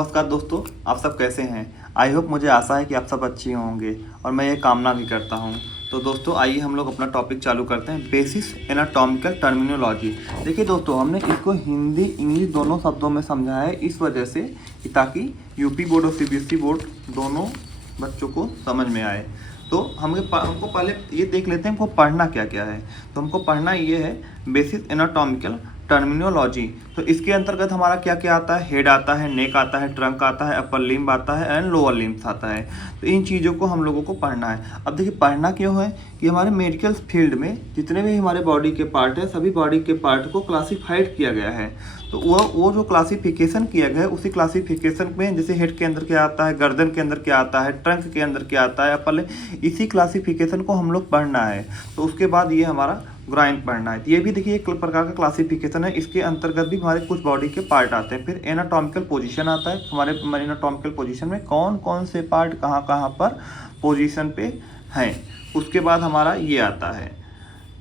नमस्कार दोस्तों, आप सब कैसे हैं। आई होप, मुझे आशा है कि आप सब अच्छे होंगे और मैं ये कामना भी करता हूँ। तो दोस्तों आइए हम लोग अपना टॉपिक चालू करते हैं, बेसिस एनाटॉमिकल टर्मिनोलॉजी। देखिए दोस्तों, हमने इसको हिंदी इंग्लिश दोनों शब्दों में समझा है इस वजह से कि ताकि यूपी बोर्ड और सीबीएसई बोर्ड दोनों बच्चों को समझ में आए। तो हमको पहले ये देख लेते हैं हमको पढ़ना क्या क्या है। तो हमको पढ़ना ये है बेसिस एनाटॉमिकल टर्मिनोलॉजी। तो इसके अंतर्गत हमारा क्या क्या आता है, हेड आता है, नेक आता है, ट्रंक आता है, अपर लिम्ब आता है एंड लोअर लिम्स आता है। तो इन चीज़ों को हम लोगों को पढ़ना है। अब देखिए पढ़ना क्यों है कि हमारे मेडिकल फील्ड में जितने भी हमारे बॉडी के पार्ट है, सभी बॉडी के पार्ट को क्लासीफाइड किया गया है। तो वो जो क्लासिफिकेशन किया गया है उसी क्लासिफिकेशन में जैसे हेड के अंदर क्या आता है, गर्दन के अंदर क्या आता है, ट्रंक के अंदर क्या आता है, अपर, इसी क्लासिफिकेशन को हम लोग पढ़ना है। तो उसके बाद ये हमारा ग्राइंड पढ़ना है। तो ये भी देखिए एक प्रकार का क्लासिफिकेशन है। इसके अंतर्गत भी हमारे कुछ बॉडी के पार्ट आते हैं। फिर एनाटॉमिकल पोजीशन आता है। हमारे एनाटॉमिकल पोजीशन में कौन कौन से पार्ट कहाँ कहाँ पर पोजीशन पे हैं। उसके बाद हमारा ये आता है।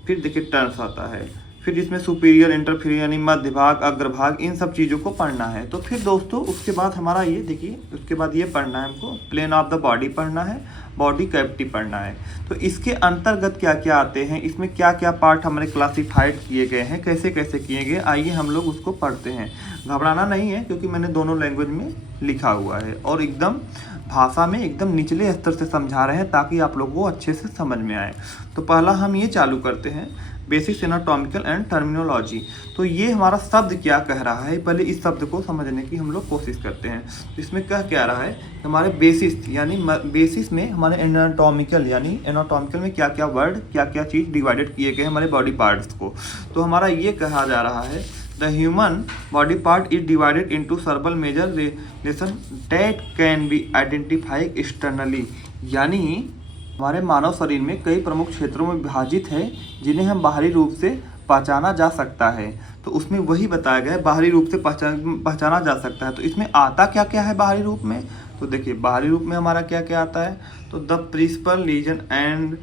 फिर देखिए टर्न्स आता है। फिर इसमें सुपीरियर, इंटरफीरियर यानी मध्य भाग, अग्रभाग, इन सब चीज़ों को पढ़ना है। तो फिर दोस्तों उसके बाद हमारा ये देखिए, उसके बाद ये पढ़ना है हमको, प्लेन ऑफ द बॉडी पढ़ना है, बॉडी कैविटी पढ़ना है। तो इसके अंतर्गत क्या क्या आते हैं, इसमें क्या क्या पार्ट हमारे क्लासिफाइड किए गए हैं, कैसे कैसे किए गए, आइए हम लोग उसको पढ़ते हैं। घबराना नहीं है क्योंकि मैंने दोनों लैंग्वेज में लिखा हुआ है और एकदम भाषा में एकदम निचले स्तर से समझा रहे हैं ताकि आप लोगों को अच्छे से समझ में आए। तो पहला हम ये चालू करते हैं, बेसिस एनाटॉमिकल एंड टर्मिनोलॉजी। तो ये हमारा शब्द क्या कह रहा है, पहले इस शब्द को समझने की हम लोग कोशिश करते हैं। तो इसमें क्या रहा है, हमारे बेसिस यानी बेसिस में हमारे एनाटॉमिकल यानी एनाटॉमिकल में क्या क्या वर्ड, क्या क्या चीज़ डिवाइडेड किए गए हमारे बॉडी पार्ट्स को। तो हमारा ये कहा जा रहा है, the human body part is divided into several major relation that can be identified externally. यानी हमारे मानव शरीर में कई प्रमुख क्षेत्रों में विभाजित है जिन्हें हम बाहरी रूप से पहचाना जा सकता है। तो उसमें वही बताया गया है, बाहरी रूप से पहचाना जा सकता है। तो इसमें आता क्या क्या है बाहरी रूप में। तो देखिए बाहरी रूप में हमारा क्या क्या आता है। तो the principal region and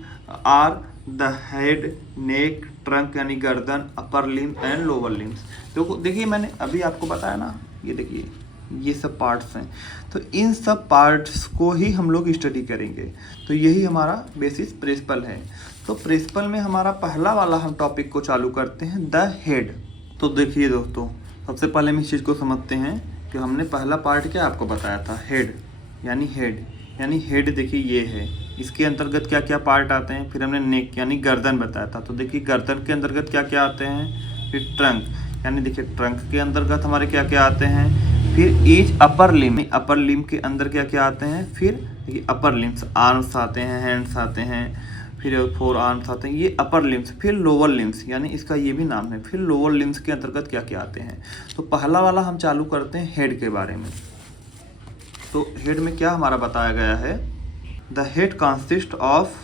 are the head, neck, trunk यानी गर्दन, upper limb and lower limbs. तो देखिए मैंने अभी आपको बताया ना, ये देखिए ये सब पार्ट्स हैं। तो इन सब पार्ट्स को ही हम लोग स्टडी करेंगे। तो यही हमारा बेसिस प्रिंसिपल है। तो प्रिंसिपल में हमारा पहला वाला हम टॉपिक को चालू करते हैं, द हेड। तो देखिए दोस्तों, सबसे पहले हम इस चीज़ को समझते हैं कि हमने पहला पार्ट क्या आपको बताया था, हेड यानी हेड देखिए ये है। इसके अंतर्गत क्या क्या पार्ट आते हैं। फिर हमने नेक यानी गर्दन बताया था। तो देखिए गर्दन के अंतर्गत क्या क्या आते हैं। फिर ट्रंक यानी देखिए ट्रंक के अंतर्गत हमारे क्या क्या आते हैं। फिर ईच अपर लिम्ब के अंदर क्या क्या आते हैं। फिर देखिए अपर लिम्स, आर्म्स आते हैं, हैंड्स आते हैं, फिर फोर आर्म्स आते हैं, ये अपर लिम्स। फिर लोअर लिम्स यानी इसका ये भी नाम है। फिर लोअर लिम्स के अंतर्गत क्या क्या आते हैं। तो पहला वाला हम चालू करते हैं हेड के बारे में। तो हेड में क्या हमारा बताया गया है, the head consist of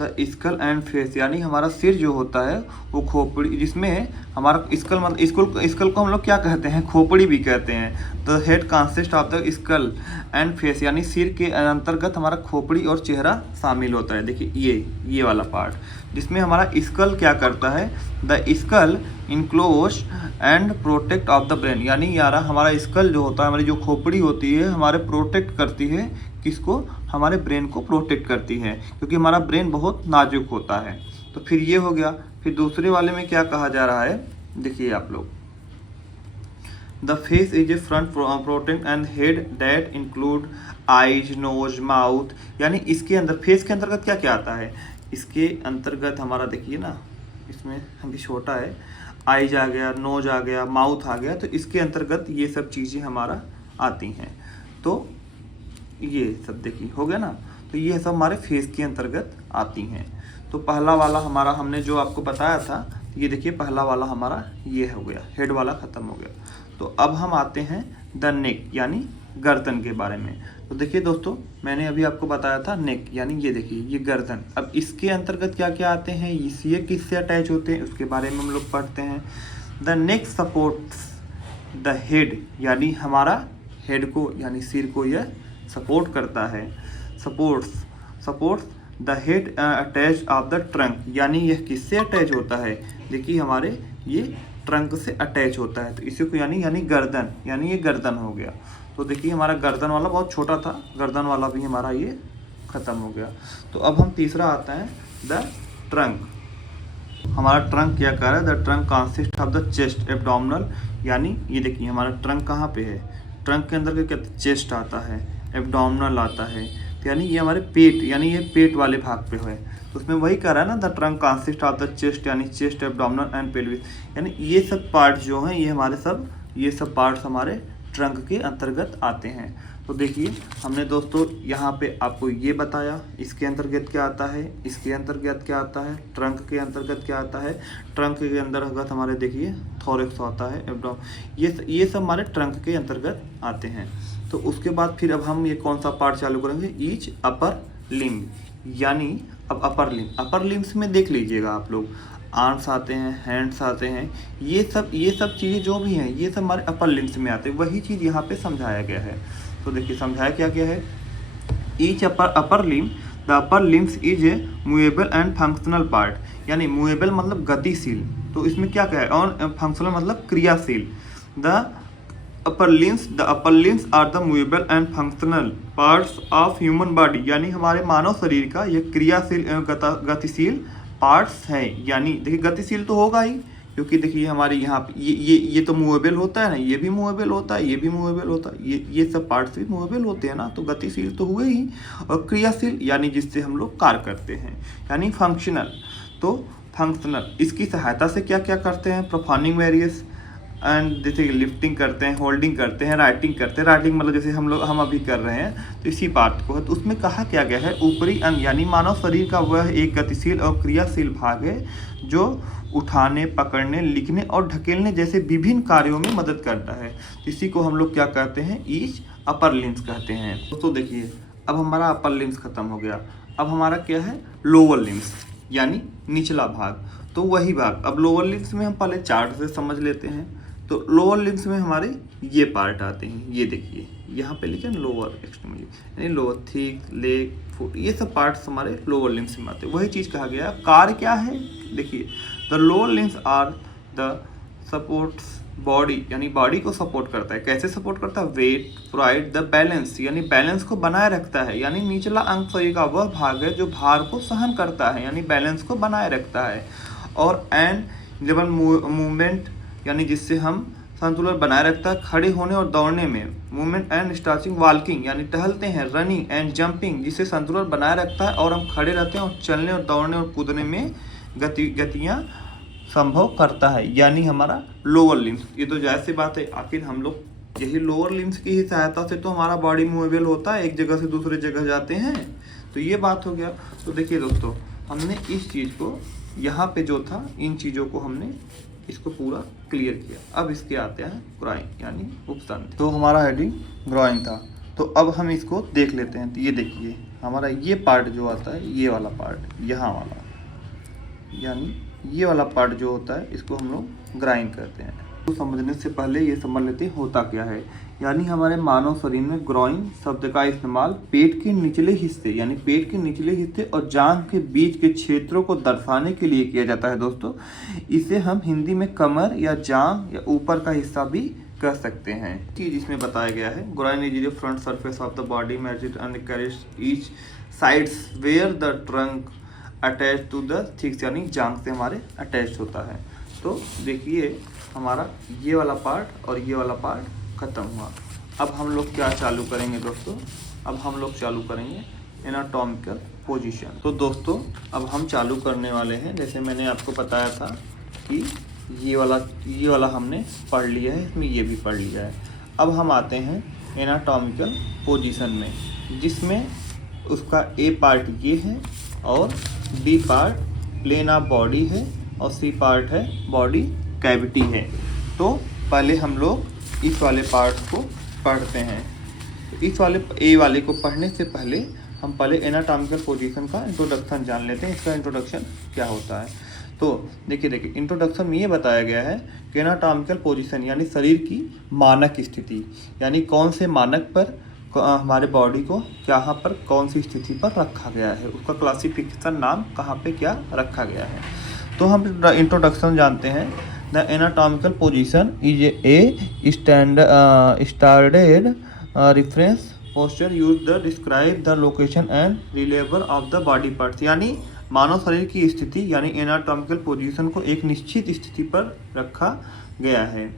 the skull and face. यानी हमारा सिर जो होता है वो खोपड़ी, जिसमें हमारा स्कल को हम लोग क्या कहते हैं, खोपड़ी भी कहते हैं। The head consist of the skull and face यानी सिर के अंतर्गत हमारा खोपड़ी और चेहरा शामिल होता है। देखिए ये वाला पार्ट जिसमें हमारा स्कल क्या करता है, the skull enclose and protect of the brain. यानी यारा हमारा स्कल जो होता है, हमारी जो खोपड़ी होती है, हमारे प्रोटेक्ट करती है किसको, हमारे ब्रेन को प्रोटेक्ट करती है, क्योंकि हमारा ब्रेन बहुत नाजुक होता है। तो फिर ये हो गया। फिर दूसरे वाले में क्या कहा जा रहा है, देखिए आप लोग, the face is a front protect and head that include eyes, nose, mouth. यानी इसके अंदर फेस के अंतर्गत क्या क्या आता है। इसके अंतर्गत हमारा देखिए ना, इसमें अभी छोटा है, आईज आ गया, नोज आ गया, माउथ आ गया। तो इसके अंतर्गत ये सब चीज़ें हमारा आती हैं। तो ये सब देखिए हो गया ना। तो ये सब हमारे फेस के अंतर्गत आती हैं। तो पहला वाला हमारा हमने जो आपको बताया था, ये देखिए पहला वाला हमारा ये हो गया, हेड वाला ख़त्म हो गया। तो अब हम आते हैं द नेक यानी गर्दन के बारे में। तो देखिए दोस्तों, मैंने अभी आपको बताया था नेक यानी ये देखिए ये गर्दन। अब इसके अंतर्गत क्या क्या आते हैं, ये किससे अटैच होते हैं, उसके बारे में हम लोग पढ़ते हैं। The neck supports the head यानी हमारा हेड को यानी सिर को यह सपोर्ट करता है। Supports the head attach of the trunk यानी यह किससे अटैच होता है, देखिए हमारे ये ट्रंक से अटैच होता है। तो इसी को यानी गर्दन यानी ये गर्दन हो गया। तो तो देखिए हमारा गर्दन वाला बहुत छोटा था, गर्दन वाला भी हमारा ये ख़त्म हो गया। तो अब हम तीसरा आता है द ट्रंक। हमारा ट्रंक क्या कर रहा है, the trunk consist of the chest abdominal, यानी ये देखिए हमारा ट्रंक कहाँ पे है, ट्रंक के अंदर क्या कहते हैं, चेस्ट आता है, एब्डोमिनल आता है, तो यानी ये हमारे पेट, यानी ये पेट वाले भाग पे है। तो उसमें वही कह रहा है ना, the trunk consist of the chest, यानी चेस्ट, एब्डोमिनल एंड पेल्विस, यानी ये सब पार्ट जो हैं ये सब पार्ट्स हमारे ट्रंक के अंतर्गत आते हैं। तो देखिए हमने दोस्तों यहाँ पे आपको ये बताया, इसके अंतर्गत क्या आता है, इसके अंतर्गत क्या आता है, ट्रंक के अंतर्गत क्या आता है, ट्रंक के अंतर्गत हमारे देखिए थोरैक्स आता है, एब्डोम, ये सब हमारे ट्रंक के अंतर्गत आते हैं। तो उसके बाद फिर अब हम ये कौन सा पार्ट चालू करेंगे, ईच अपर लिम्ब, यानी अब अपर लिम्स में देख लीजिएगा आप लोग, आर्म्स आते हैं, हैंड्स आते हैं, ये सब चीज़ें जो भी हैं ये सब हमारे अपर लिम्स में आते हैं। वही चीज़ यहाँ पे समझाया गया है। तो देखिए समझाया क्या क्या है, each upper limb, the upper limbs is a movable and functional part, यानी मूवेबल मतलब गतिशील, तो इसमें क्या क्या है, और फंक्शनल मतलब क्रियाशील। The upper limbs are the movable and functional parts of human body, यानी हमारे मानव शरीर का ये क्रियाशील एवं गतिशील पार्ट्स हैं। यानी देखिए गतिशील तो होगा ही, क्योंकि देखिए हमारे यहाँ पे ये तो मूवेबल होता है ना, ये भी मूवेबल होता है, ये भी मूवेबल होता है, ये सब पार्ट्स भी मूवेबल होते हैं ना, तो गतिशील तो हुए ही। और क्रियाशील यानी जिससे हम लोग कार्य करते हैं, यानी फंक्शनल। तो फंक्शनल इसकी सहायता से क्या क्या करते हैं, परफॉर्मिंग वेरियस एंड जैसे लिफ्टिंग करते हैं, होल्डिंग करते हैं, राइटिंग करते हैं। राइटिंग मतलब जैसे हम अभी कर रहे हैं, तो इसी पार्ट को है। तो उसमें कहा क्या गया है, ऊपरी अंग यानी मानव शरीर का वह एक गतिशील और क्रियाशील भाग है जो उठाने, पकड़ने, लिखने और ढकेलने जैसे विभिन्न कार्यों में मदद करता है। इसी को हम लोग क्या कहते हैं, ईच अपर लिम्स कहते हैं। दोस्तों देखिए अब हमारा अपर लिम्स खत्म हो गया, अब हमारा क्या है, लोअर लिम्स, यानी निचला भाग। तो वही भाग, अब लोअर लिम्स में हम पहले चार्ट से समझ लेते हैं। तो लोअर लिम्स में हमारे ये पार्ट आते हैं, ये देखिए यहाँ पे लिखे लोअर एक्सट्रीमिटी, यानी लोअर, थिक, लेग, फुट, ये सब पार्ट्स हमारे लोअर लिम्स में आते हैं। वही चीज़ कहा गया है। कार्य क्या है, देखिए the lower limbs are the supports body, यानी बॉडी को सपोर्ट करता है। कैसे सपोर्ट करता है, वेट, प्रोवाइड द बैलेंस, यानी बैलेंस को बनाए रखता है। यानी निचला अंग शरीर का वह भाग है जो भार को सहन करता है, यानी बैलेंस को बनाए रखता है। और एंड जब मूवमेंट, यानी जिससे हम संतुलन बनाए रखता है खड़े होने और दौड़ने में। मूवमेंट एंड स्ट्रेचिंग, वॉकिंग यानी टहलते हैं, रनिंग एंड जंपिंग जिससे संतुलन बनाए रखता है और हम खड़े रहते हैं और चलने और दौड़ने और कूदने में गतियाँ संभव करता है, यानी हमारा लोअर लिम्स। ये तो जायज़ सी बात है, आखिर हम लोग यही लोअर लिम्स की ही सहायता से तो हमारा बॉडी मूवेबल होता है, एक जगह से दूसरे जगह जाते हैं। तो ये बात हो गया। तो देखिए दोस्तों हमने इस चीज़ को यहाँ पे जो था, इन चीज़ों को हमने इसको पूरा क्लियर किया। अब इसके आते हैं ग्रोइन, यानी उपसंधि। तो हमारा हेडिंग ग्रोइन था, तो अब हम इसको देख लेते हैं। तो ये देखिए हमारा ये पार्ट जो आता है, ये वाला पार्ट, यहाँ वाला, यानी ये वाला पार्ट जो होता है इसको हम लोग ग्राइंड करते हैं। तो समझने से पहले ये समझ लेते हैं होता क्या है। यानी हमारे मानव शरीर में ग्रोइन शब्द का इस्तेमाल पेट के निचले हिस्से, यानी पेट के निचले हिस्से और जांघ के बीच के क्षेत्रों को दर्शाने के लिए किया जाता है। दोस्तों इसे हम हिंदी में कमर या जांघ या ऊपर का हिस्सा भी कह सकते हैं। चीज इसमें बताया गया है, groin is the front surface of the body measured and carries each sides where the trunk attach to the thighs, यानी जांघ से हमारे अटैच होता है। तो देखिए हमारा ये वाला पार्ट और ये वाला पार्ट खत्म हुआ। अब हम लोग क्या चालू करेंगे दोस्तों, अब हम लोग चालू करेंगे एनाटॉमिकल पोजीशन। तो दोस्तों अब हम चालू करने वाले हैं, जैसे मैंने आपको बताया था कि ये वाला हमने पढ़ लिया है, इसमें ये भी पढ़ लिया है। अब हम आते हैं एनाटॉमिकल पोजीशन में, जिसमें उसका ए पार्ट ये है और B part plane of body है और सी पार्ट है बॉडी कैविटी है। तो पहले हम लोग इस वाले पार्ट को पढ़ते हैं। तो इस वाले ए वाले को पढ़ने से पहले हम पहले एनाटॉमिकल पोजीशन का इंट्रोडक्शन जान लेते हैं, इसका इंट्रोडक्शन क्या होता है। तो देखिए इंट्रोडक्शन में ये बताया गया है कि एनाटॉमिकल पोजीशन यानी शरीर की मानक स्थिति, यानी कौन से मानक पर हमारे बॉडी को कहाँ पर कौन सी स्थिति पर रखा गया है, उसका क्लासिफिकेशन नाम कहाँ पे क्या रखा गया है। तो हम इंट्रोडक्शन जानते हैं, the anatomical position is a standard reference posture use the describe the location and reliable of the body parts, यानी मानव शरीर की स्थिति यानी एनाटॉमिकल पोजीशन को एक निश्चित स्थिति पर रखा गया है।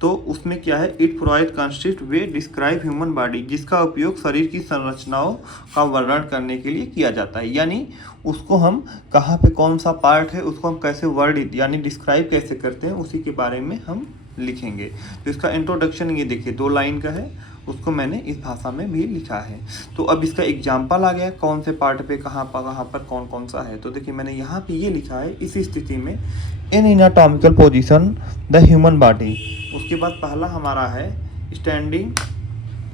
तो उसमें क्या है, it provide construct way describe human body, जिसका उपयोग शरीर की संरचनाओं का वर्णन करने के लिए किया जाता है। यानी उसको हम कहाँ पे कौन सा पार्ट है उसको हम कैसे वर्णित यानी डिस्क्राइब कैसे करते हैं उसी के बारे में हम लिखेंगे। तो इसका इंट्रोडक्शन ये देखिए 2 लाइन का है, उसको मैंने इस भाषा में भी लिखा है। तो अब इसका एग्जाम्पल आ गया कौन से पार्ट पे कहाँ पर कौन कौन सा है। तो देखिए मैंने यहाँ पे ये लिखा है, इस स्थिति में in anatomical position the human body. उसके बाद पहला हमारा है स्टैंडिंग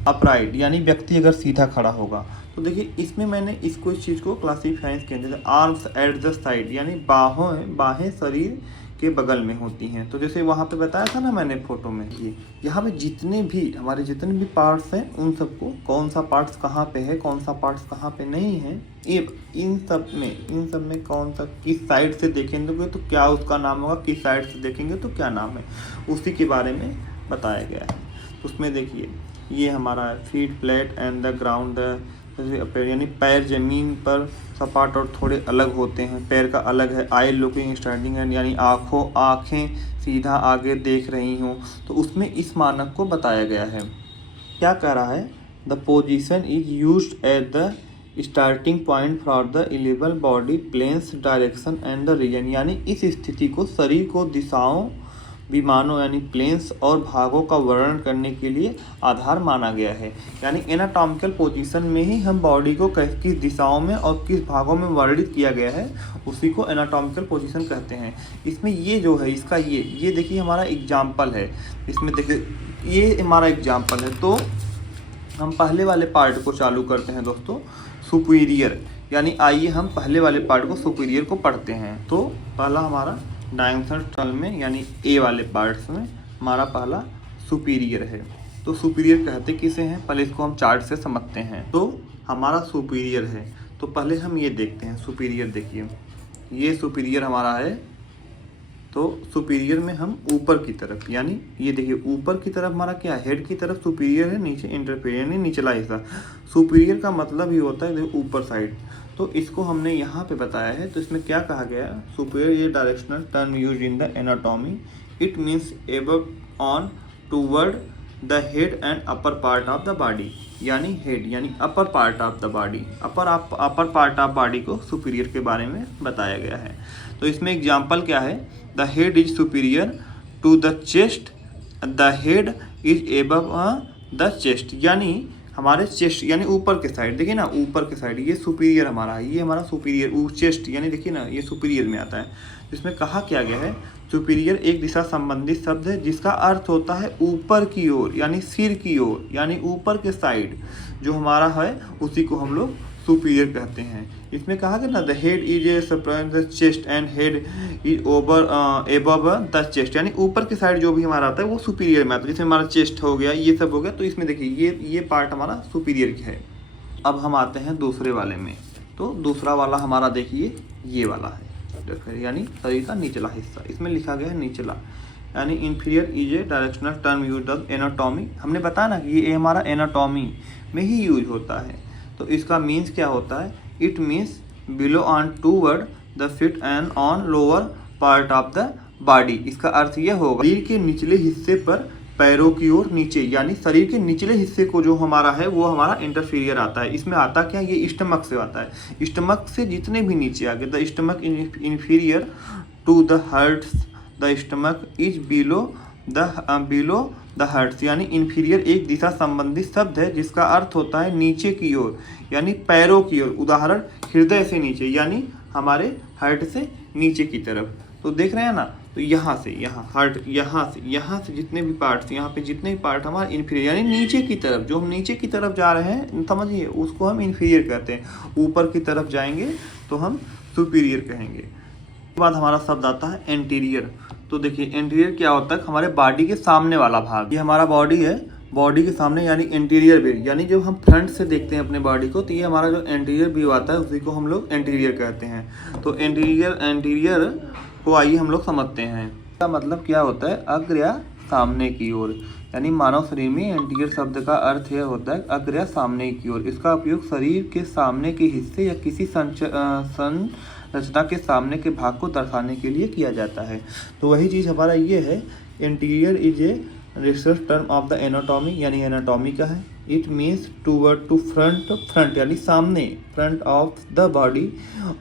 अपराइट, यानी व्यक्ति अगर सीधा खड़ा होगा। तो देखिए इसमें मैंने इसको इस चीज़ को क्लासीफाई किया जैसे आर्म्स एट द साइड, यानी बाहें शरीर के बगल में होती हैं। तो जैसे वहाँ पे बताया था ना मैंने फोटो में, ये यहाँ पे जितने भी पार्ट्स हैं उन सबको कौन सा पार्ट्स कहाँ पे है, कौन सा पार्ट्स कहाँ पे नहीं है, ये इन सब में कौन सा किस साइड से देखेंगे तो क्या उसका नाम होगा, किस साइड से देखेंगे तो क्या नाम है, उसी के बारे में बताया गया है। उसमें देखिए ये हमारा feet plate and the ground, यानी पैर जमीन पर सपाट और थोड़े अलग होते हैं, पैर का अलग है। आई लुकिंग स्टैंडिंग एंड, यानी आँखें सीधा आगे देख रही हूँ। तो उसमें इस मानक को बताया गया है। क्या कह रहा है, the position is used at the starting point for the label body planes direction and the region, यानी इस स्थिति को शरीर को दिशाओं विमानों यानी प्लेन्स और भागों का वर्णन करने के लिए आधार माना गया है। यानी एनाटॉमिकल पोजीशन में ही हम बॉडी को किस दिशाओं में और किस भागों में वर्णित किया गया है उसी को एनाटॉमिकल पोजीशन कहते हैं। इसमें ये जो है इसका ये देखिए हमारा एग्जाम्पल है। इसमें देखिए ये हमारा एग्जाम्पल है। तो हम पहले वाले पार्ट को चालू करते हैं दोस्तों, सुपीरियर, यानी आइए हम पहले वाले पार्ट को सुपीरियर को पढ़ते हैं। तो पहला हमारा डायमेंशनल टर्म में यानी ए वाले पार्ट्स में हमारा पहला सुपीरियर है। तो सुपीरियर कहते किसे हैं, पहले इसको हम चार्ट से समझते हैं। तो हमारा सुपीरियर है, तो पहले हम ये देखते हैं सुपीरियर। देखिए ये सुपीरियर हमारा है। तो सुपीरियर में हम ऊपर की तरफ, यानी ये देखिए ऊपर की तरफ हमारा क्या है, हेड की तरफ सुपीरियर है, नीचे इंटरपीरियर यानी निचला हिस्सा। सुपीरियर का मतलब ही होता है देखो ऊपर साइड। तो इसको हमने यहाँ पे बताया है। तो इसमें क्या कहा गया है, सुपीरियर ये directional term use in the anatomy, it means above on toward the head and upper part of the body, यानी हेड यानी upper part of the body, upper part of body को सुपीरियर के बारे में बताया गया है। तो इसमें एग्जाम्पल क्या है, the head is superior to the chest, the head is above the chest, यानी हमारे चेस्ट यानी ऊपर के साइड, देखिए ना ऊपर के साइड ये सुपीरियर हमारा है, ये हमारा सुपीरियर चेस्ट यानी देखिए ना ये सुपीरियर में आता है। इसमें कहा क्या गया है, सुपीरियर एक दिशा संबंधित शब्द है जिसका अर्थ होता है ऊपर की ओर यानी सिर की ओर, यानी ऊपर के साइड जो हमारा है उसी को हम लोग सुपीरियर कहते हैं। इसमें कहा गया ना the head is the chest and head is over above the chest, यानी ऊपर के साइड जो भी हमारा आता है वो सुपीरियर में आता है। जैसे हमारा चेस्ट हो गया, ये सब हो गया। तो इसमें देखिए ये पार्ट हमारा सुपीरियर की है। अब हम आते हैं दूसरे वाले में। तो दूसरा वाला हमारा देखिए ये वाला है, यानी शरीर का निचला हिस्सा। इसमें लिखा गया है निचला, यानी inferior is a directional term use of anatomy. हमने बताया ना कि ये हमारा एनाटॉमी में ही यूज होता है। तो इसका मीन्स क्या होता है, it means below on toward the feet and on lower part of the body. इसका अर्थ यह होगा शरीर के निचले हिस्से पर पैरों की ओर नीचे, यानी शरीर के निचले हिस्से को जो हमारा है वो हमारा इंटरफीरियर आता है। इसमें आता क्या, ये स्टमक से आता है। स्टमक से जितने भी नीचे आ गए, the stomach inferior to the hearts, the stomach is below the hearts, यानी इन्फीरियर एक दिशा संबंधित शब्द है जिसका अर्थ होता है नीचे की ओर यानी पैरों की ओर। उदाहरण हृदय से नीचे, यानी हमारे हार्ट से नीचे की तरफ। तो देख रहे हैं ना, तो यहाँ से यहाँ हार्ट, यहाँ से जितने भी पार्ट्स, यहाँ पे जितने भी पार्ट हमारे इन्फीरियर यानी नीचे की तरफ, जो हम नीचे की तरफ जा रहे हैं समझिए उसको हम इन्फीरियर कहते हैं। ऊपर की तरफ जाएंगे तो हम सुपीरियर कहेंगे। उसके बाद हमारा शब्द आता है एंटीरियर। तो देखिए एंटीरियर क्या होता है, हमारे बॉडी के सामने वाला भाग। ये हमारा बॉडी है, बॉडी के सामने यानी एंटीरियर व्यू, यानी जब हम फ्रंट से देखते हैं अपने बॉडी को तो ये हमारा जो एंटीरियर व्यू आता है उसी को हम लोग एंटीरियर कहते हैं। तो एंटीरियर को आइए हम लोग समझते हैं। इसका मतलब क्या होता है, अग्र या सामने की ओर। यानी मानव शरीर में एंटीरियर शब्द का अर्थ यह होता है अग्र या सामने की ओर। इसका उपयोग शरीर के सामने के हिस्से या किसी संरचना के सामने के भाग को दर्शाने के लिए किया जाता है। तो वही चीज़ हमारा ये है, interior is a research term of the anatomy, यानी एनाटॉमी का है। It means toward to front, front यानी सामने, front of the body,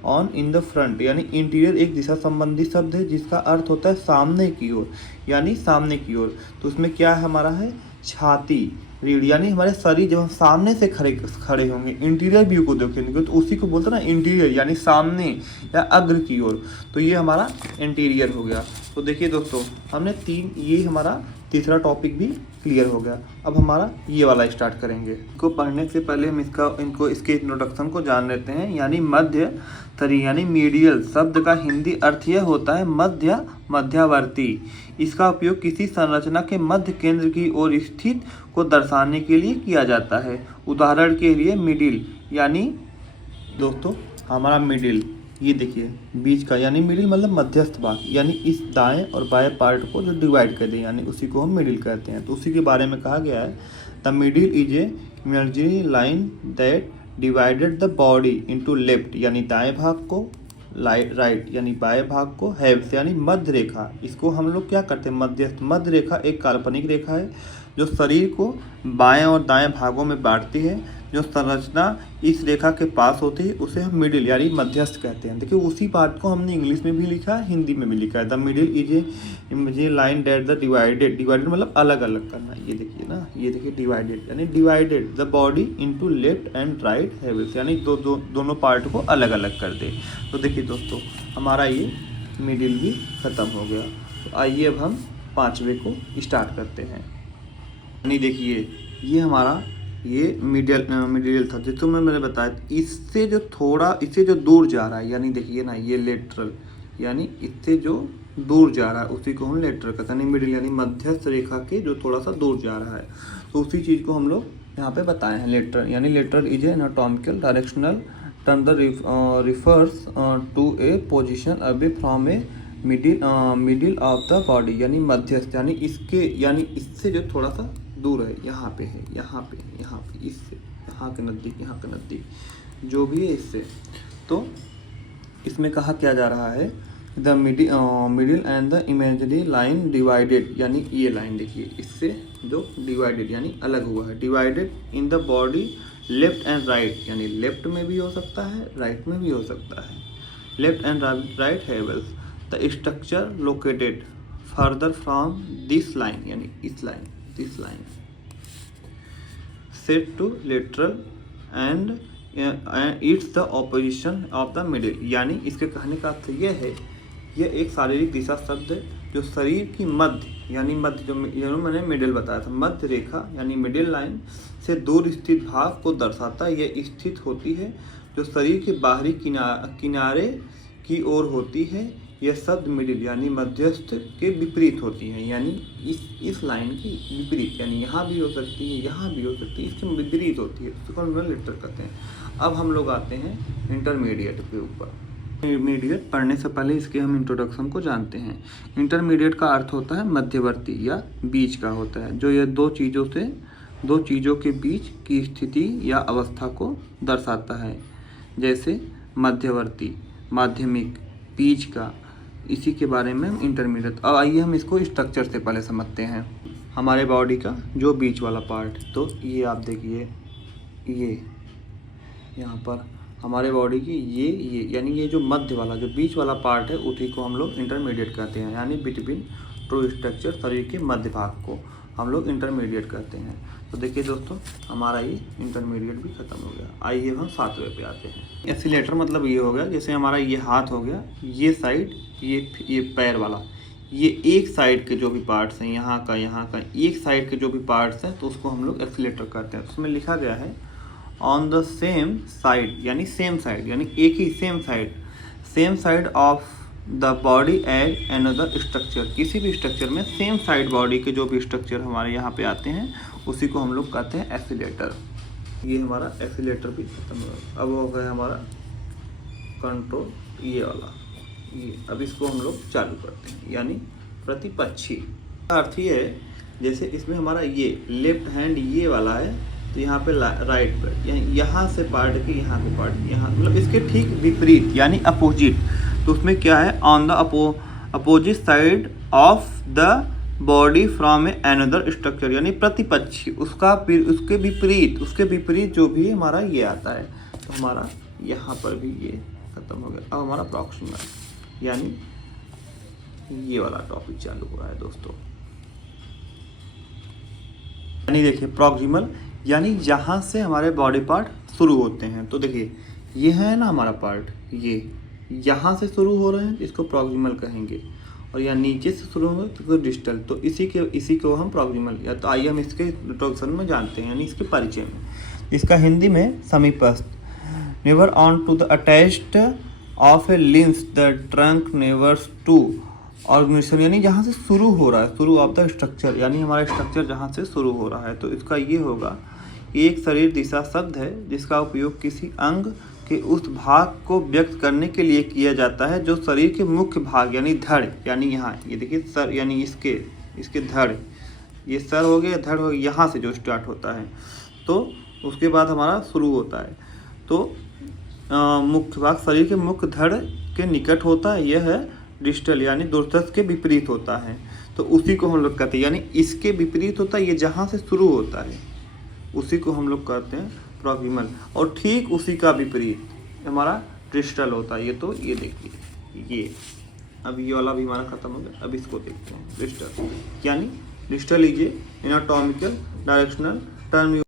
on in the front यानी इंटीरियर एक दिशा संबंधी शब्द है जिसका अर्थ होता है सामने की ओर, यानी सामने की ओर। तो उसमें क्या है हमारा है छाती, रीढ़, यानी हमारे शरीर जब हम सामने से खड़े होंगे, इंटीरियर व्यू को देखेंगे तो उसी को बोलते हैं ना इंटीरियर, यानी सामने या अग्र की ओर। तो ये हमारा इंटीरियर हो गया। तो देखिए दोस्तों, हमने ये हमारा तीसरा टॉपिक भी क्लियर हो गया। अब हमारा ये वाला स्टार्ट करेंगे। इसको पढ़ने से पहले हम इसके इंट्रोडक्शन को जान लेते हैं। यानी मध्य तरी यानी मीडियल शब्द का हिंदी अर्थ यह होता है मध्य, मध्यावर्ती। इसका उपयोग किसी संरचना के मध्य केंद्र की ओर स्थित को दर्शाने के लिए किया जाता है। उदाहरण के लिए मिडिल, यानी दोस्तों हमारा मिडिल, ये देखिए बीच का, यानी मिडिल मतलब मध्यस्थ भाग, यानी इस दाएं और बाएं पार्ट को जो डिवाइड कर दे, यानी उसी को हम मिडिल कहते हैं। तो उसी के बारे में कहा गया है, the middle is a imaginary line that divided the body into left, यानी दाएं भाग को, राइट यानी बाएं भाग को, हेव्स यानी मध्य रेखा। इसको हम लोग क्या करते हैं, मध्यस्थ। मध्य रेखा एक काल्पनिक रेखा है जो शरीर को बाएं और दाएं भागों में बांटती है। जो संरचना इस रेखा के पास होती है उसे हम मिडिल यानी मध्यस्थ कहते हैं। देखिए उसी बात को हमने इंग्लिश में भी लिखा है, हिंदी में भी लिखा है, the middle is a line date the divided मतलब अलग अलग करना। ये देखिए ना, ये देखिए डिवाइडेड यानी divided the body into left and right Havells, यानी दोनों पार्ट को अलग अलग कर दे। तो देखिए दोस्तों, हमारा ये मिडिल भी ख़त्म हो गया। तो आइए अब हम पाँचवें को स्टार्ट करते हैं। यानी देखिए ये हमारा ये मीडियल था, जिसको मैंने बताया इससे जो दूर जा रहा है, यानी देखिए ना ये लेटरल, यानी इससे जो दूर जा रहा है उसी को हम लेटरल कहते हैं। मिडिल यानी मध्यस्थ रेखा के जो थोड़ा सा दूर जा रहा है, तो उसी चीज़ को हम लोग यहाँ पे बताए हैं लेटरल। यानी lateral is a anatomical directional term the refers to a position away from a middle of the body, यानी मध्यस्थ, यानी इससे जो थोड़ा सा दूर है, यहाँ पे है, यहाँ पे, इससे यहाँ के नज़दीक जो भी है इससे। तो इसमें कहा क्या जा रहा है, the middle and the imaginary line divided, यानी ये लाइन देखिए इससे जो डिवाइडेड यानी अलग हुआ है, divided in the body left and right, यानी लेफ्ट में भी हो सकता है राइट में भी हो सकता है, left and right Havells. The structure located further from this line, यानी इस line, this line set to lateral and it's the opposition of the middle, यानी इसके कहने का अर्थ यह है, यह एक शारीरिक दिशा शब्द है जो शरीर की मध्य यानी मध्य जो मैंने मिडिल बताया था, मध्य रेखा यानी मिडिल लाइन से दूर स्थित भाग को दर्शाता है। यह स्थित होती है जो शरीर के बाहरी किनारे की ओर होती है। यह शब्द मिडिल यानी मध्यस्थ के विपरीत होती है, यानी इस लाइन की विपरीत, यानी यहाँ भी हो सकती है, यहाँ भी हो सकती है, इसके विपरीत होती है, उसको हम लेटर कहते हैं। अब हम लोग आते हैं इंटरमीडिएट के ऊपर। इंटरमीडिएट पढ़ने से पहले इसके हम इंट्रोडक्शन को जानते हैं। इंटरमीडिएट का अर्थ होता है मध्यवर्ती या बीच का होता है, जो यह दो चीज़ों के बीच की स्थिति या अवस्था को दर्शाता है, जैसे मध्यवर्ती, माध्यमिक, बीच का। इसी के बारे में हम इंटरमीडिएट। अब आइए हम इसको स्ट्रक्चर से पहले समझते हैं। हमारे बॉडी का जो बीच वाला पार्ट, तो ये आप देखिए, ये यहाँ पर हमारे बॉडी की ये यानी ये जो मध्य वाला जो बीच वाला पार्ट है उसी को हम लोग इंटरमीडिएट कहते हैं, यानी बिटवीन टू स्ट्रक्चर, शरीर के मध्य भाग को हम लोग इंटरमीडिएट कहते हैं। तो देखिए दोस्तों, हमारा ये इंटरमीडिएट भी खत्म हो गया। आइए हम सातवें पे आते हैं। एक्सीलेटर मतलब ये हो गया, जैसे हमारा ये हाथ हो गया, ये साइड, ये पैर वाला, ये एक साइड के जो भी पार्ट्स हैं, यहाँ का एक साइड के जो भी पार्ट्स हैं, तो उसको हम लोग एक्सीलेटर कहते हैं। उसमें लिखा गया है ऑन द सेम साइड, यानी सेम साइड यानी एक ही same side of the body as another structure. किसी भी स्ट्रक्चर में सेम साइड बॉडी के जो भी स्ट्रक्चर हमारे यहाँ पे आते हैं उसी को हम लोग कहते हैं एक्सीलेटर। ये हमारा एक्सीलेटर भी खत्म हो। अब हो गया हमारा कंट्रोल, ये वाला, ये अब इसको हम लोग चालू करते हैं, यानी प्रतिपक्षी। अर्थ ये है जैसे इसमें हमारा ये लेफ्ट हैंड ये वाला है, तो यहाँ पे राइट पे यहाँ से पार्ट के यहाँ पे पार्ट यहाँ, मतलब इसके ठीक विपरीत यानी अपोजिट। तो उसमें क्या है, on the opposite side of the body from a another structure, यानी प्रतिपक्षी उसके विपरीत जो भी हमारा ये आता है। तो हमारा यहाँ पर भी ये खत्म हो गया। अब हमारा प्रॉक्सिमल यानी ये वाला टॉपिक चालू हुआ है दोस्तों। यानी देखिए प्रॉक्सिमल यानी जहाँ से हमारे बॉडी पार्ट शुरू होते हैं। तो देखिए ये है ना हमारा पार्ट, ये यहाँ से शुरू हो रहे हैं, इसको प्रॉक्सिमल कहेंगे, और यहाँ नीचे से शुरू होंगे तो डिस्टल। तो इसी को हम प्रॉक्सिमल, या तो आइए हम इसके इंट्रोडक्शन में जानते हैं, यानी इसके परिचय में। इसका हिंदी में समीपस्थ, never on to the attached of a limbs the trunk nevers to organization, यानी जहाँ से शुरू हो रहा है, शुरू ऑफ द स्ट्रक्चर, यानी हमारा स्ट्रक्चर जहाँ से शुरू हो रहा है। तो इसका ये होगा, एक शरीर दिशा शब्द है जिसका उपयोग किसी अंग के उस भाग को व्यक्त करने के लिए किया जाता है जो शरीर के मुख्य भाग यानी धड़, यानी यहाँ ये देखिए सर, यानी इसके धड़, ये सर हो गया, धड़ हो गया, यहाँ से जो स्टार्ट होता है तो उसके बाद हमारा शुरू होता है। तो मुख्य भाग शरीर के मुख्य धड़ के निकट होता है, यह है डिस्टल, यानी दूरस्थ के विपरीत होता है। तो उसी को हम लोग कहते हैं, यानी इसके विपरीत होता है, ये जहाँ से शुरू होता है उसी को हम लोग कहते हैं प्रॉक्सिमल, और ठीक उसी का विपरीत हमारा डिस्टल होता है। ये तो ये देखिए, ये अब ये वाला भी हमारा खत्म हो गया। अब इसको देखते हैं डिस्टल, यानी distal is anatomical directional term.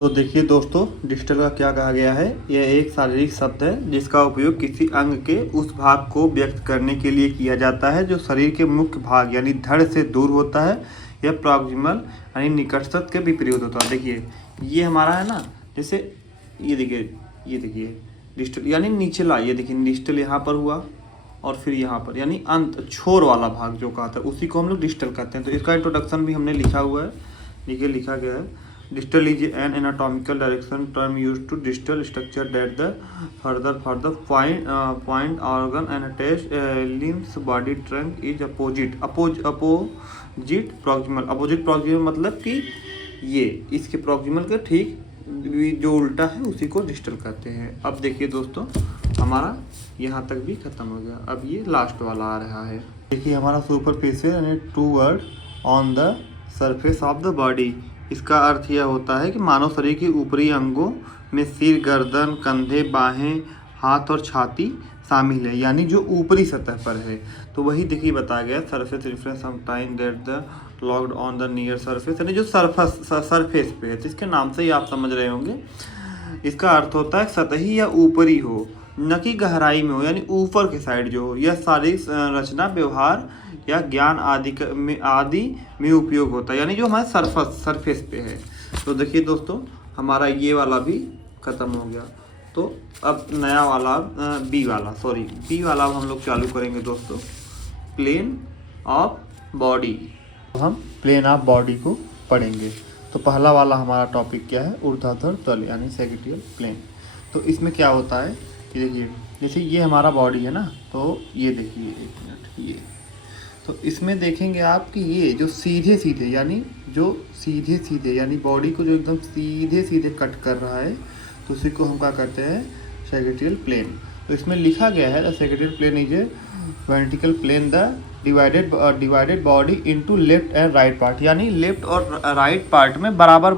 तो देखिए दोस्तों, डिस्टल का क्या कहा गया है, यह एक शारीरिक शब्द है जिसका उपयोग किसी अंग के उस भाग को व्यक्त करने के लिए किया जाता है जो शरीर के मुख्य भाग यानी धड़ से दूर होता है। यह प्रॉक्सिमल यानी निकटस्थ के विपरीत होता है। देखिए ये हमारा है ना, जैसे ये देखिए डिस्टल यानी निचला, ये देखिए डिस्टल यहाँ पर हुआ और फिर यहाँ पर, यानी अंत छोर वाला भाग जो कहता है उसी को हम लोग डिस्टल कहते हैं। तो इसका इंट्रोडक्शन भी हमने लिखा हुआ है, देखिए लिखा गया है, distal is an anatomical direction term used to distal structure that the further point organ and attach limbs body trunk is opposite proximal. Opposite proximal मतलब कि ये इसके प्रॉक्सिमल के ठीक जो उल्टा है उसी को डिस्टल कहते हैं। अब देखिए दोस्तों, हमारा यहाँ तक भी खत्म हो गया। अब ये लास्ट वाला आ रहा है, देखिए हमारा सुपरफिशियल यानी toward on the surface of the body. इसका अर्थ यह होता है कि मानव शरीर के ऊपरी अंगों में सिर, गर्दन, कंधे, बाहें, हाथ और छाती शामिल है, यानी जो ऊपरी सतह पर है। तो वही देखिए बताया गया, surface reference sometime that the locked on the near surface, यानी जो सरफेस पे है। तो इसके नाम से ही आप समझ रहे होंगे, इसका अर्थ होता है सतही या ऊपरी हो, न कि गहराई में हो, यानी ऊपर के साइड जो हो। यह शारीरिक रचना, व्यवहार या ज्ञान आदि में उपयोग होता है, यानी जो हमारे सरफेस पे है। तो देखिए दोस्तों, हमारा ये वाला भी खत्म हो गया। तो अब नया वाला बी वाला हम लोग चालू करेंगे दोस्तों, प्लेन ऑफ बॉडी। तो हम प्लेन ऑफ बॉडी को पढ़ेंगे। तो पहला वाला हमारा टॉपिक क्या है, ऊर्ध्वाधर तल यानी सैगिटाल प्लेन। तो इसमें क्या होता है कि देखिए, जैसे ये हमारा बॉडी है ना, तो ये देखिए एक मिनट, ये तो इसमें देखेंगे आप कि ये जो सीधे सीधे यानी बॉडी को जो एकदम सीधे सीधे कट कर रहा है, तो उसी को हम क्या कहते हैं, सैगिटाल प्लेन। तो इसमें लिखा गया है, the sagittal plane is a vertical plane the divided body into left and right part, यानी लेफ्ट और राइट पार्ट में बराबर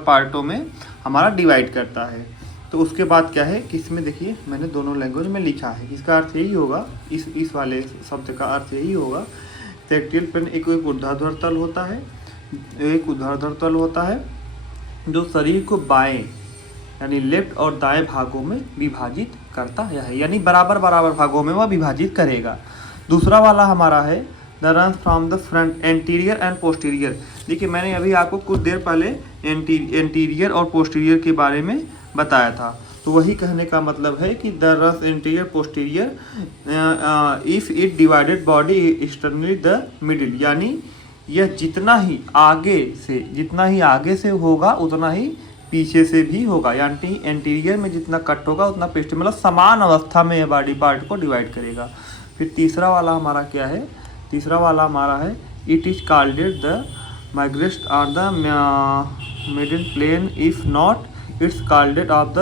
पार्टों में हमारा डिवाइड करता है। तो उसके बाद क्या है कि इसमें देखिए मैंने दोनों लैंग्वेज में लिखा है, इसका अर्थ यही होगा, इस वाले शब्द का अर्थ यही होगा, सैगिटाल प्लेन एक ऊर्ध्वाधर तल होता है, जो शरीर को बाएं यानी लेफ्ट और दाएं भागों में विभाजित करता है, यानी बराबर भागों में वह विभाजित करेगा। दूसरा वाला हमारा है the run from the front anterior and posterior. देखिए मैंने अभी आपको कुछ देर पहले एंटीरियर और पोस्टीरियर के बारे में बताया था। तो वही कहने का मतलब है कि द रस interior posterior if it divided body externally the middle, यानी यह जितना ही आगे से होगा उतना ही पीछे से भी होगा, यानी एंटीरियर में जितना कट होगा उतना पेस्ट, मतलब समान अवस्था में बॉडी पार्ट को डिवाइड करेगा। फिर तीसरा वाला हमारा क्या है, तीसरा वाला हमारा है it is called the migrest or the middle plane if not its cordate of the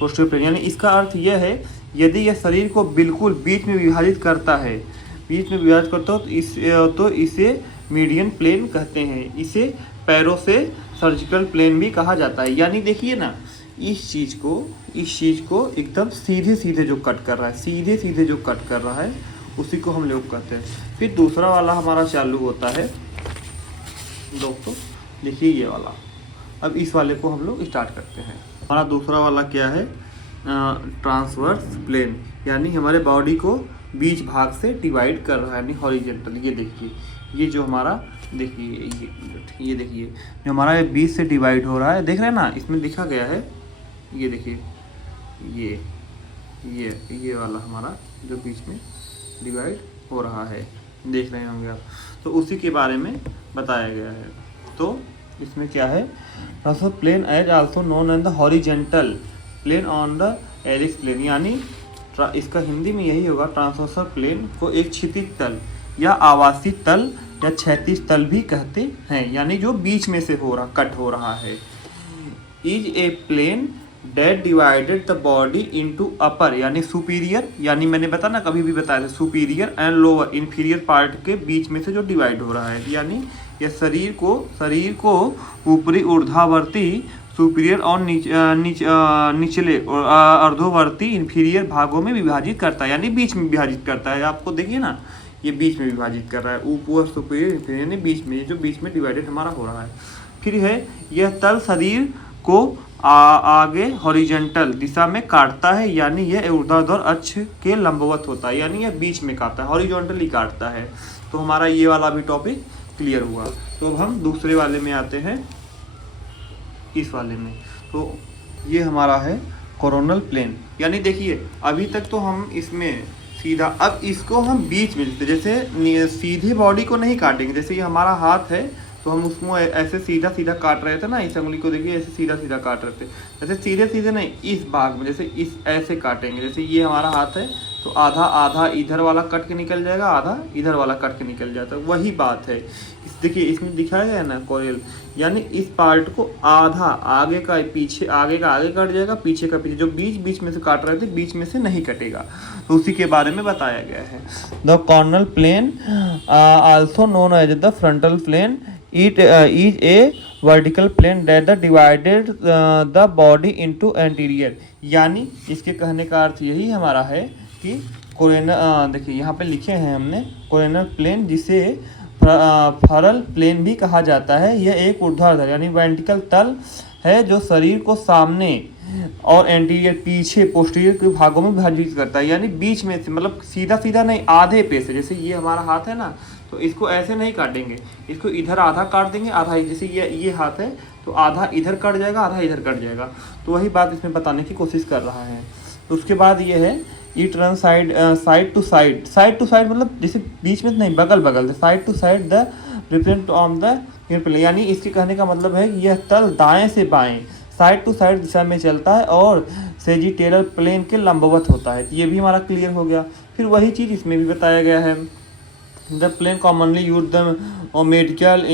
posterior plane. यानी इसका अर्थ यह है, यदि यह शरीर को बिल्कुल बीच में विभाजित करता है, बीच में विभाजित करता हो तो इसे मीडियन प्लेन कहते हैं। इसे पैरों से सर्जिकल प्लेन भी कहा जाता है। यानी देखिए ना, इस चीज़ को एकदम सीधे सीधे जो कट कर रहा है, सीधे सीधे जो कट कर रहा है, उसी को हम लोग कहते हैं। फिर दूसरा वाला हमारा चालू होता है दोस्तों, देखिए ये वाला। अब इस वाले को हम लोग स्टार्ट करते हैं। हमारा दूसरा वाला क्या है, ट्रांसवर्स प्लेन, यानी हमारे बॉडी को बीच भाग से डिवाइड कर रहा है, यानी हॉरिजेंटल। ये देखिए, ये जो हमारा देखिए, ये देखिए जो हमारा बीच से डिवाइड हो रहा है, देख रहे हैं ना, इसमें लिखा गया है, ये देखिए, ये वाला हमारा जो बीच में डिवाइड हो रहा है, देख रहे होंगे आप। तो उसी के बारे में बताया गया है। तो इसमें क्या है, transverse plane as also known as the horizontal plane on the ellipse plane, यानी इसका हिंदी में यही होगा, ट्रांसवर्स प्लेन को एक क्षैतिज तल या आवासीय तल या क्षैतिज तल भी कहते हैं, यानी जो बीच में से हो रहा, कट हो रहा है। Is a plane that divided the body into upper यानी सुपीरियर, यानी मैंने बताया ना, कभी भी बताया था, superior and lower inferior part के बीच में से जो डिवाइड हो रहा है। यानी यह शरीर को ऊपरी ऊर्ध्वावर्ती सुपीरियर और निचले अर्धोवर्ती इंफीरियर भागों में विभाजित करता है, यानी बीच में विभाजित करता है। आपको देखिए ना, ये बीच में विभाजित कर रहा है, ऊपर सुपीरियर इंफीरियर, यानी बीच में, जो बीच में डिवाइडेड हमारा हो रहा है। फिर है, यह तल शरीर को आगे हॉरिजेंटल दिशा में काटता है, यानी यह ऊर्ध्वाधर अक्ष के लंबवत होता है, यानी यह बीच में काटता है, हॉरिजॉन्टली काटता है। तो हमारा ये वाला भी टॉपिक क्लियर हुआ। तो अब हम दूसरे वाले में आते हैं, इस वाले में। तो ये हमारा है कोरोनल प्लेन, यानी देखिए अभी तक तो हम इसमें सीधा, अब इसको हम बीच में, जैसे सीधे बॉडी को नहीं काटेंगे, जैसे ये हमारा हाथ है तो हम उसको ऐसे सीधा सीधा काट रहे थे ना, इस उंगली को देखिए ऐसे सीधा सीधा काट रहे थे, ऐसे सीधे सीधे नहीं, इस भाग में जैसे इस ऐसे काटेंगे। जैसे ये हमारा हाथ है तो आधा आधा इधर वाला कट के निकल जाएगा, आधा इधर वाला कट के निकल जाता है, वही बात है। देखिए इसमें दिखाया गया है ना कोयल, यानी इस पार्ट को आधा आगे का पीछे, आगे का आगे कट जाएगा, पीछे का पीछे, जो बीच में से काट रहे थे बीच में से नहीं कटेगा। तो उसी के बारे में बताया गया है। The coronal plane also known as the frontal plane, it is a vertical plane that divided the body into anterior, यानी इसके कहने का अर्थ यही हमारा है कि कोरोनल, देखिए यहाँ पे लिखे हैं हमने, कोरोनल प्लेन जिसे फरल प्लेन भी कहा जाता है, यह एक ऊर्ध्वाधर यानी वर्टिकल तल है जो शरीर को सामने और एंटीरियर पीछे पोस्टीरियर के भागों में विभाजित करता है, यानी बीच में से, मतलब सीधा सीधा नहीं, आधे पे से। जैसे ये हमारा हाथ है ना, तो इसको ऐसे नहीं काटेंगे, इसको इधर आधा काट देंगे, आधा, जैसे ये हाथ है तो आधा इधर कट जाएगा, आधा इधर कट जाएगा। तो वही बात इसमें बताने की कोशिश कर रहा है। तो उसके बाद ये है, it run side to side, side to side मतलब जैसे बीच में नहीं, बगल बगल, side to side the represent on the plane, यानी इसके कहने का मतलब है कि यह तल दाएं से बाएं साइड टू साइड दिशा में चलता है और सेजिटेरियल प्लेन के लंबवत होता है। ये भी हमारा क्लियर हो गया। फिर वही चीज़ इसमें भी बताया गया है, the plane commonly use the medical,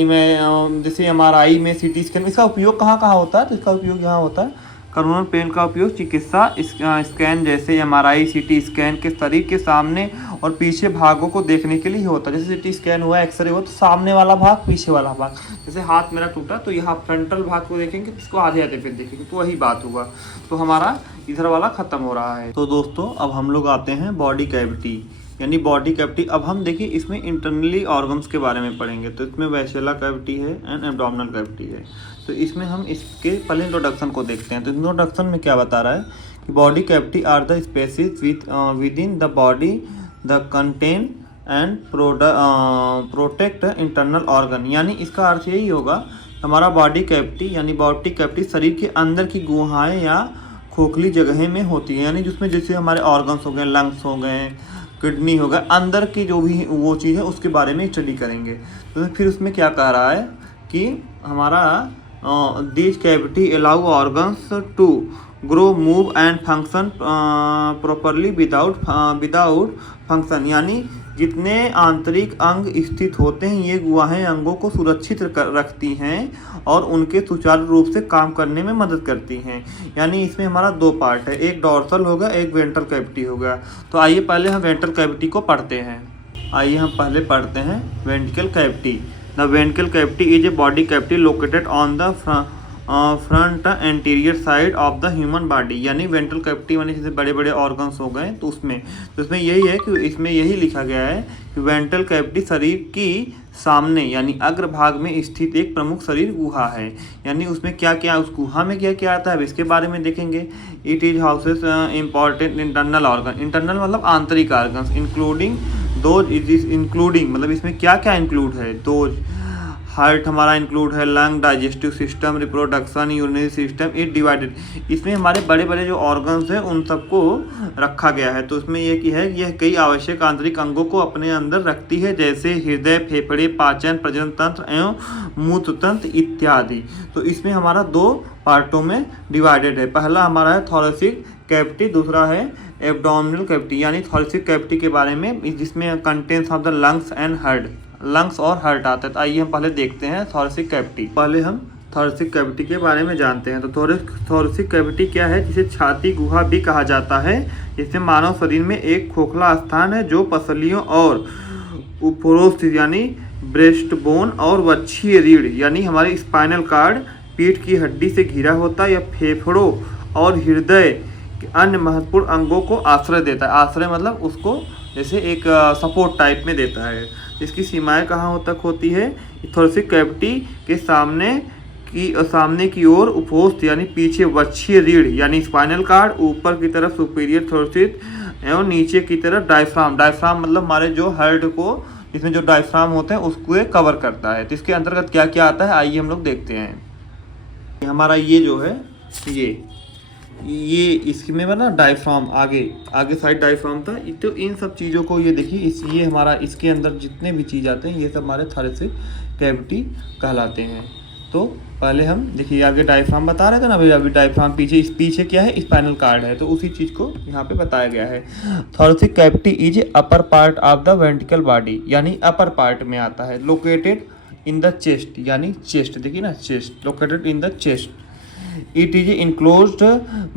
जैसे MRI में, CT स्कैन, इसका उपयोग कहाँ कहाँ होता है, तो इसका उपयोग यहाँ होता है। कोरोनल प्लेन का उपयोग चिकित्सा स्कैन जैसे MRI, CT स्कैन के शरीर के सामने और पीछे भागों को देखने के लिए होता है। जैसे CT स्कैन हुआ, एक्सरे हुआ, तो सामने वाला भाग, पीछे वाला भाग, जैसे हाथ मेरा टूटा तो यहाँ फ्रंटल भाग को देखेंगे, इसको आधे आधे पे देखेंगे, तो वही बात हुआ। तो हमारा इधर वाला खत्म हो रहा है। तो दोस्तों अब हम लोग आते हैं बॉडी कैविटी, यानी बॉडी कैविटी। अब हम देखिए इसमें इंटरनली ऑर्गन्स के बारे में पढ़ेंगे। तो इसमें वैसेला कैविटी है एंड एब्डोमिनल कैविटी है। तो इसमें हम इसके पहले इंट्रोडक्शन को देखते हैं। तो इंट्रोडक्शन में क्या बता रहा है कि body cavity are the spaces within the body the contain and protect internal organ, यानी इसका अर्थ यही होगा, हमारा बॉडी कैविटी यानी बॉडी कैविटी शरीर के अंदर की गुहाएं या खोखली जगहें में होती है, यानी जिसमें जैसे हमारे ऑर्गन्स हो गए, लंग्स हो गए, किडनी हो गया, अंदर की जो भी वो चीज़ है उसके बारे में स्टडी करेंगे। तो फिर उसमें क्या कह रहा है कि हमारा this cavity allow organs to grow move and function properly without function, यानी जितने आंतरिक अंग स्थित होते हैं ये गुहाएं अंगों को सुरक्षित रखती हैं और उनके सुचारू रूप से काम करने में मदद करती हैं। यानी इसमें हमारा दो पार्ट है, एक डॉर्सल होगा, एक वेंट्रल कैविटी होगा। तो आइए पहले हम वेंट्रल कैविटी को पढ़ते हैं। आइए हम पहले पढ़ते हैं ventricle cavity. The ventricle cavity is a body cavity located on the front anterior side of the human body. यानी वेंट्रल कैविटी यानी जैसे बड़े बड़े ऑर्गन्स हो गए तो उसमें यही है कि इसमें यही लिखा गया है कि वेंट्रल कैविटी शरीर की सामने यानी अग्रभाग में स्थित एक प्रमुख शरीर गुहा है। यानी उसमें क्या क्या, उस गुहा में क्या क्या आता है अब इसके बारे में देखेंगे। It is houses important internal organ, internal मतलब आंतरिक organs, including those is including मतलब इसमें क्या क्या इंक्लूड है, दोज हार्ट हमारा इंक्लूड है, lung, digestive system, reproduction, urinary system, it divided. इसमें हमारे बड़े बड़े जो ऑर्गन्स हैं उन सबको रखा गया है। तो इसमें यह कि है यह कई आवश्यक आंतरिक अंगों को अपने अंदर रखती है, जैसे हृदय, फेफड़े, पाचन, प्रजनन तंत्र एवं मूत्र तंत्र इत्यादि। तो इसमें हमारा दो पार्टों में डिवाइडेड है। पहला हमारा है थोरेसिक कैविटी, दूसरा है एब्डोमिनल कैविटी। यानी थोरेसिक कैविटी के बारे में जिसमें contents of the lungs and heart, lungs और हार्ट आता है। तो आइए हम पहले देखते हैं थोरेसिक कैविटी। पहले हम थोरेसिक कैविटी के बारे में जानते हैं। तो थोरेसिक कैविटी क्या है, जिसे छाती गुहा भी कहा जाता है। इसमें मानव शरीर में एक खोखला स्थान है जो पसलियों और उपरोक्त यानी ब्रेस्ट बोन और वक्षीय रीढ़ यानी हमारे स्पाइनल कार्ड, पीठ की हड्डी से घिरा होता है। यह फेफड़ों और हृदय के अन्य महत्वपूर्ण अंगों को आश्रय देता है। आश्रय मतलब उसको जैसे एक सपोर्ट टाइप में देता है। इसकी सीमाएं कहाँ तक होती है, थोरेसिक कैविटी के सामने की ओर उपहोस्ट यानी पीछे वक्षीय रीढ़ यानी स्पाइनल कार्ड, ऊपर की तरफ सुपीरियर थोरेसिक एवं नीचे की तरफ डायफ्राम। डायफ्राम मतलब हमारे जो हार्ट को इसमें जो डायफ्राम होते हैं उसको कवर करता है। तो इसके अंतर्गत क्या क्या आता है आइए हम लोग देखते हैं। हमारा ये जो है ये इसमें ना डायफ्राम आगे साइड डायफ्राम था। तो इन सब चीज़ों को ये देखिए ये हमारा इसके अंदर जितने भी चीज़ आते हैं ये सब हमारे थोरेसिक कैविटी कहलाते हैं। तो पहले हम देखिए आगे डायफ्राम बता रहे थे ना भाई, अभी डायफ्राम पीछे क्या है, स्पाइनल कार्ड है। तो उसी चीज़ को यहाँ पे बताया गया है। Thoracic cavity is upper part of the ventricle body, यानी अपर पार्ट में आता है। लोकेटेड इन द चेस्ट, यानी चेस्ट देखिए ना, chest located in the chest. It is enclosed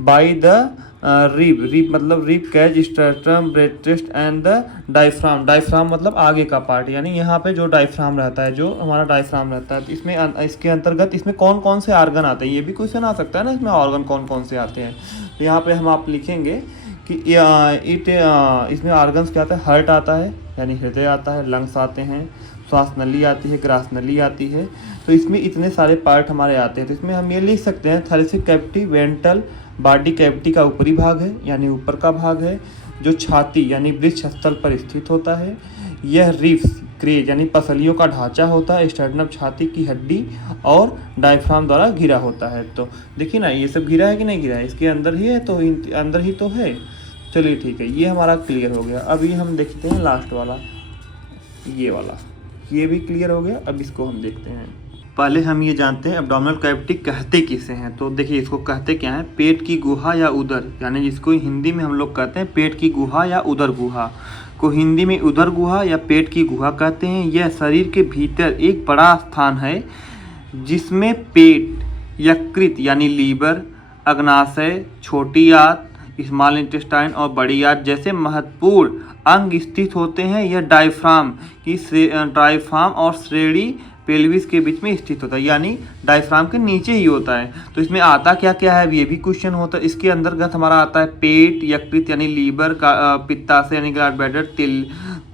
by the rib मतलब rib cage, sternum, breast and the diaphragm. Diaphragm मतलब आगे का पार्ट, यानी यहाँ पे जो डायफ्राम रहता है, जो हमारा डायफ्राम रहता है। तो इसमें इसके अंतर्गत इसमें कौन कौन से ऑर्गन आते हैं ये भी क्वेश्चन आ सकता है ना, इसमें ऑर्गन कौन कौन से आते हैं। तो यहाँ पे हम आप लिखेंगे कि इसमें ऑर्गन्स क्या आता है, हार्ट आता है यानी हृदय आता है, लंग्स आते हैं, श्वास नली आती है, ग्रास नली आती है। तो इसमें इतने सारे पार्ट हमारे आते हैं। तो इसमें हम ये लिख सकते हैं thoracic cavity ventral body cavity का ऊपरी भाग है यानी ऊपर का भाग है, जो छाती यानी वृक्ष स्थल पर स्थित होता है। यह रिब्स क्रेज यानी पसलियों का ढांचा होता है, स्टर्नम छाती की हड्डी और डायफ्राम द्वारा घिरा होता है। तो देखिए ना ये सब घिरा है कि नहीं घिरा है, इसके अंदर ही है, तो अंदर ही तो है। चलिए ठीक है, ये हमारा क्लियर हो गया। अब ये हम देखते हैं लास्ट वाला, ये वाला, ये भी क्लियर हो गया। अब इसको हम देखते हैं। पहले हम ये जानते हैं एब्डोमिनल कैविटी कहते किसे हैं। तो देखिए इसको कहते क्या है, पेट की गुहा या उदर, यानी जिसको हिंदी में हम लोग कहते हैं पेट की गुहा या उदर गुहा को हिंदी में उदर गुहा या पेट की गुहा कहते हैं। यह शरीर के भीतर एक बड़ा स्थान है जिसमें पेट, यकृत यानी लीवर, अग्नाशय, छोटी आंत, स्मॉल इंटेस्टाइन और बड़ी आंत जैसे महत्वपूर्ण अंग स्थित होते हैं। यह डायफ्राम और श्रेणी पेल्विस के बीच में स्थित होता है, यानी डायफ्राम के नीचे ही होता है। तो इसमें आता क्या क्या है ये भी क्वेश्चन होता है। इसके अंतर्गत हमारा आता है पेट, यकृत यानी लीवर, पित्ताशय यानी गॉल ब्लैडर,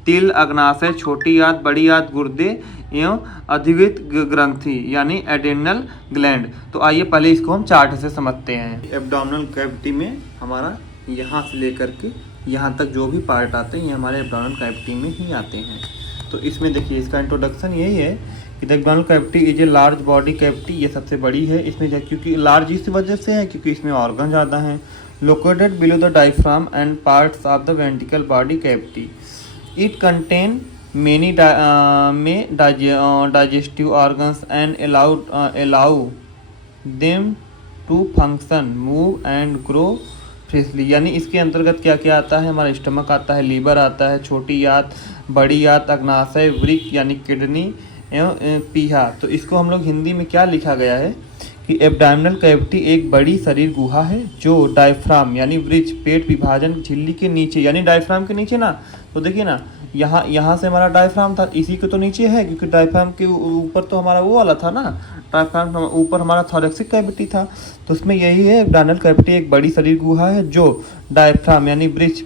तिल, अग्नाशय, छोटी आंत, बड़ी आंत, गुर्दे एवं अधिवित ग्रंथि यानी एड्रेनल ग्लैंड। तो आइए पहले इसको हम चार्ट से समझते हैं। एब्डोमिनल कैविटी में हमारा यहाँ से लेकर के यहाँ तक जो भी पार्ट आते हैं ये हमारे एब्डोमिनल कैविटी में ही आते हैं। तो इसमें देखिए इसका इंट्रोडक्शन यही है कि the abdominal cavity is a large body cavity, ये सबसे बड़ी है। इसमें क्योंकि लार्ज इस वजह से है क्योंकि इसमें ऑर्गन ज़्यादा हैं। Located below the diaphragm and parts of the ventricle body cavity. It contain many digestive organs and allow them to function, move and grow freshly. यानी इसके अंतर्गत क्या क्या आता है, हमारा स्टमक आता है, लीवर आता है, छोटी आंत, बड़ी आंत, अग्नाशय, वृक्क यानी किडनी एवं पीहा। तो इसको हम लोग हिंदी में क्या लिखा गया है कि एब्डाइमिनल कैविटी एक बड़ी शरीर गुहा है जो डायफ्राम यानी वृक्क, पेट विभाजन झिल्ली के नीचे, यानी डायफ्राम के नीचे ना, तो देखिए ना यहाँ से हमारा डायफ्राम था, इसी के तो नीचे है, क्योंकि डायफ्राम के ऊपर तो हमारा वो वाला था ना, डायफ्राम ऊपर हमारा थोरैक्सिक कैविटी था। तो उसमें यही है, एब्डाइमिनल कैविटी एक बड़ी शरीर गुहा है जो डायफ्राम यानी वृक्क,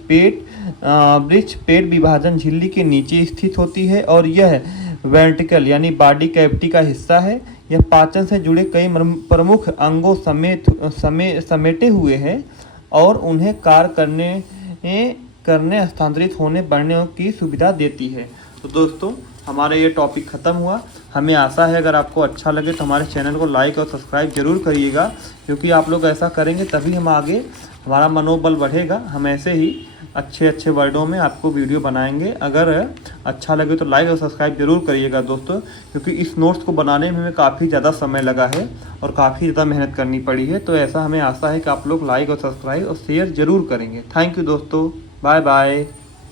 पेट विभाजन झिल्ली के नीचे स्थित होती है, और यह वेंट्रिकल यानी बॉडी कैविटी का हिस्सा है। यह पाचन से जुड़े कई प्रमुख अंगों समेटे हुए है और उन्हें कार्य करने स्थानांतरित होने बढ़ने की सुविधा देती है। तो दोस्तों हमारा ये टॉपिक ख़त्म हुआ। हमें आशा है अगर आपको अच्छा लगे तो हमारे चैनल को लाइक और सब्सक्राइब जरूर करिएगा, क्योंकि आप लोग ऐसा करेंगे तभी हम आगे, हमारा मनोबल बढ़ेगा। हम ऐसे ही अच्छे अच्छे वर्डों में आपको वीडियो बनाएंगे। अगर अच्छा लगे तो लाइक और सब्सक्राइब जरूर करिएगा दोस्तों, क्योंकि इस नोट्स को बनाने में हमें काफ़ी ज़्यादा समय लगा है और काफ़ी ज़्यादा मेहनत करनी पड़ी है। तो ऐसा हमें आशा है कि आप लोग लाइक और सब्सक्राइब और शेयर ज़रूर करेंगे। थैंक यू दोस्तों, बाय बाय।